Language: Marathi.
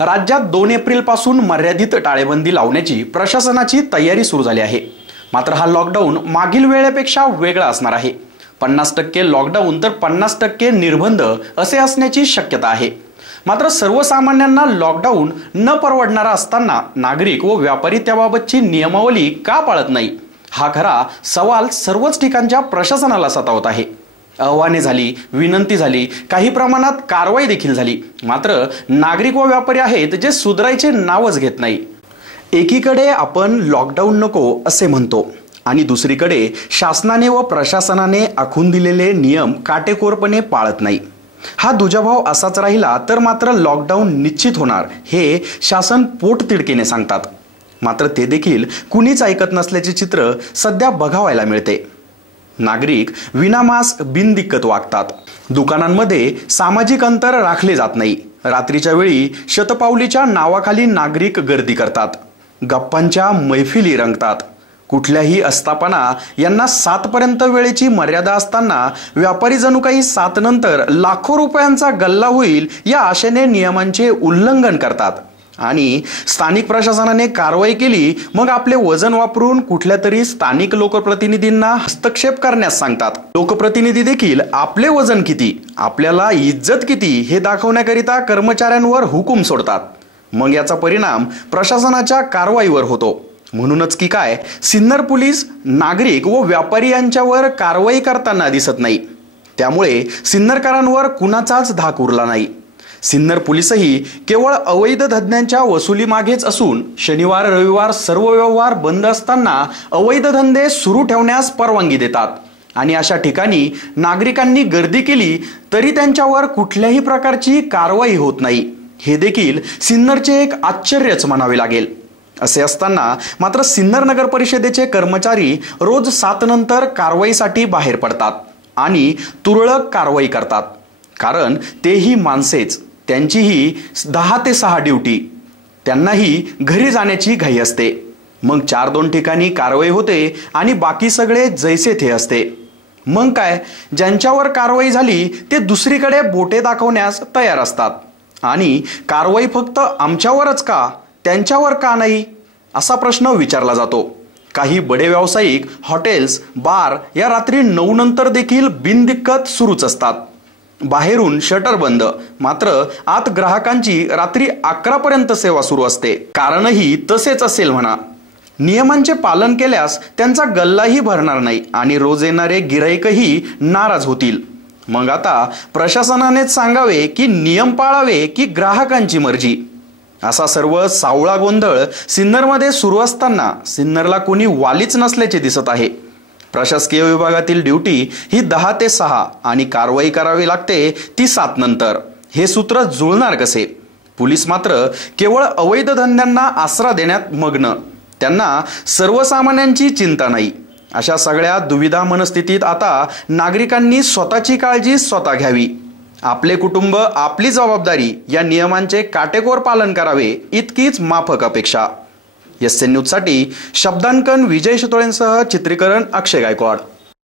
राज्यात 2 एप्रिल पासून मर्यादित टाळेबंदी लावण्याची प्रशासनाची तयारी सुरू झाली आहे। मात्र हा लॉकडाऊन मागील वेळेपेक्षा वेगळा असणार आहे। 50% लॉकडाऊन तर 50% निर्बंध असे असण्याची शक्यता आहे। मात्र सर्वसामान्यांना लॉकडाऊन न परवडणारा असताना नागरिक व व्यापारी त्याबाबतची नियमावली का पाळत नाही, हा खरा सवाल सर्वच ठिकाणच्या प्रशासनाला सतावत आहे। आव्हाने झाली, विनंती झाली, काही प्रमाणात कारवाई देखील झाली, मात्र नागरिक व व्यापारी आहेत जे सुधारायचे नावच घेत नाही। एकीकडे आपण लॉकडाऊन नको असे म्हणतो आणि दुसरीकडे शासनाने व प्रशासनाने आखून दिलेले नियम काटेकोरपणे पाळत नाही। हा दुजाभाव असाच राहिला तर मात्र लॉकडाऊन निश्चित होणार हे शासन पोटतिडकीने सांगतात, मात्र ते देखील कुणीच ऐकत नसल्याचे चित्र सध्या बघायला मिळते। नागरिक विनामास्क बिनदिक्कत वागतात, दुकानांमध्ये सामाजिक अंतर राखले जात नाही, रात्रीच्या वेळी शतपावलीच्या नावाखाली नागरिक गर्दी करतात, गप्पांच्या मैफिली रंगतात। कुठल्याही आस्थापना यांना 7 पर्यंत वेळेची मर्यादा असताना व्यापारी जणू काही 7 नंतर लाखो रुपयांचा गल्ला होईल या आशेने नियमांचे उल्लंघन करतात आणि स्थानिक प्रशासनाने कारवाई केली मग आपले वजन वापरून कुठल्या तरी स्थानिक लोकप्रतिनिधींना हस्तक्षेप करण्यास सांगतात। लोकप्रतिनिधी देखील आपले वजन किती, आपल्याला इज्जत किती हे दाखवण्याकरिता कर्मचाऱ्यांवर हुकूम सोडतात। मग याचा परिणाम प्रशासनाच्या कारवाईवर होतो। म्हणूनच की काय सिन्नर पोलीस नागरिक व व्यापारी यांच्यावर कारवाई करताना दिसत नाही, त्यामुळे सिन्नरकरांवर कुणाचाच धाक उरला नाही। सिन्नर पोलीसही केवळ अवैध धंद्यांच्या वसुली मागेच असून शनिवार रविवार सर्व व्यवहार बंद असताना अवैध धंदे सुरू ठेवण्यास परवानगी देतात आणि अशा ठिकाणी नागरिकांनी गर्दी केली तरी त्यांच्यावर कुठल्याही प्रकारची कारवाई होत नाही। हे देखील सिन्नरचे एक आश्चर्यच म्हणावे लागेल। असे असताना मात्र सिन्नर नगर परिषदेचे कर्मचारी रोज 7 नंतर कारवाईसाठी बाहेर पडतात आणि तुरळक कारवाई करतात, कारण तेही माणसेच, त्यांचीही 10 ते 6 ड्युटी, त्यांनाही घरी जाण्याची घाई असते। मग 4-2 ठिकाणी कारवाई होते आणि बाकी सगळे जैसे थे असते। मग काय, ज्यांच्यावर कारवाई झाली ते दुसरीकडे बोटे दाखवण्यास तयार असतात आणि कारवाई फक्त आमच्यावरच का, त्यांच्यावर का नाही असा प्रश्न विचारला जातो। काही बडे व्यावसायिक हॉटेल्स बार या रात्री 9 नंतर देखील बिनदिक्कत सुरूच असतात। बाहेरून शटर बंद, मात्र आत ग्राहकांची रात्री 11 पर्यंत सेवा सुरू असते। कारणही तसेच असेल म्हणा। नियमांचे पालन केल्यास त्यांचा गल्लाही भरणार नाही आणि रोज येणारे गिराईकही नाराज होतील। मग आता प्रशासनानेच सांगावे की नियम पाळावे की ग्राहकांची मर्जी, असा सर्व सावळा गोंधळ सिन्नरमध्ये सुरू असताना सिन्नरला कोणी वालीच नसल्याचे दिसत आहे। प्रशासकीय विभागातील ड्युटी ही 10 ते 6 आणि कारवाई करावी लागते ती 7 नंतर। हे सूत्र जुळणार कसे? पोलीस मात्र केवळ अवैध धंद्यांना आसरा देण्यात मग्न, त्यांना सर्वसामान्यांची चिंता नाही। अशा सगळ्या दुविधा मनस्थितीत आता नागरिकांनी स्वतःची काळजी स्वतः घ्यावी। आपले कुटुंब आपली जबाबदारी या नियमांचे काटेकोर पालन करावे इतकीच माफक अपेक्षा। SN न्यूज साठी शब्दांकन विजय शितोळेंसह चित्रीकरण अक्षय गायकवाड।